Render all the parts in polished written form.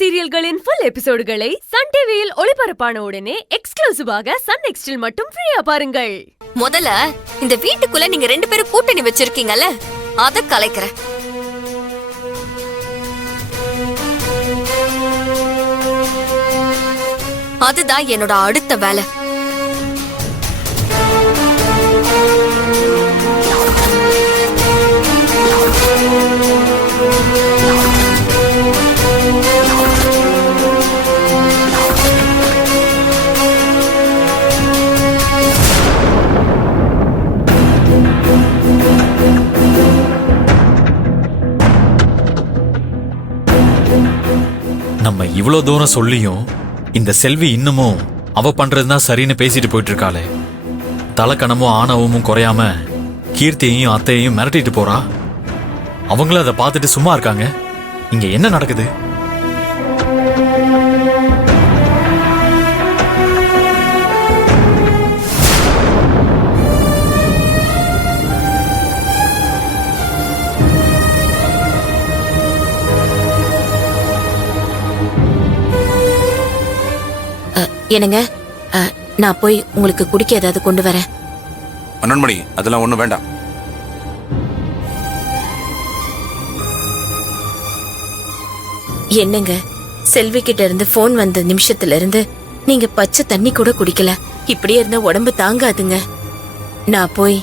சீரியல்களின் full எபிசோடுகளை Sun டிவியில் ஒளிபரப்பான உடனே எக்ஸ்க்ளூசிவாக சன் நெக்ஸ்டில் மட்டும் ஃப்ரீயா பாருங்கள். முதல்ல இந்த வீட்டுக்குள்ள நீங்க 2 பேரும் கூட்டணி வச்சிருக்கீங்கல்ல, அத கலைக்கிறேன். அதுதான் என்னோட அடுத்த வேலை. நம்ம இவ்வளவு தூரம் சொல்லியும் இந்த செல்வி இன்னமும் அவ பண்றதுதான் சரின்னு பேசிட்டு போயிட்டு இருக்காளே. தலக்கணமும் ஆணவமும் குறையாம கீர்த்தியையும் அத்தையையும் மிரட்டிட்டு போறா. அவங்களும் அதை பார்த்துட்டு சும்மா இருக்காங்க. இங்க என்ன நடக்குது? என்னங்க, நான் போய் உங்களுக்கு குடிக்க ஏதாவது கொண்டு வரேன். அண்ணன்மணி, அதெல்லாம் ஒண்ணும் வேண்டாம். என்னங்க, செல்வி கிட்ட இருந்து போன் வந்த நிமிஷத்துல இருந்து நீங்க பச்சை தண்ணி கூட குடிக்கல. இப்படியே இருந்தா உடம்பு தாங்காதுங்க. நான் போய்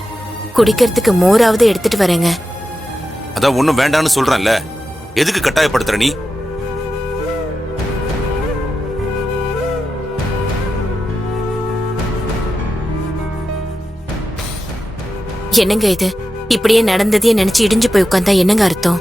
குடிக்கிறதுக்கு மோராவது எடுத்துட்டு வரேங்க. அதான் ஒண்ணும் வேண்டான்னு சொல்றேன்ல, எதுக்கு கட்டாயப்படுத்துற நீ? என்னங்க இது? இப்படியே நடந்ததே நினைச்சு இடிஞ்சு போய் உட்கார்ந்தா என்னங்க அர்த்தம்?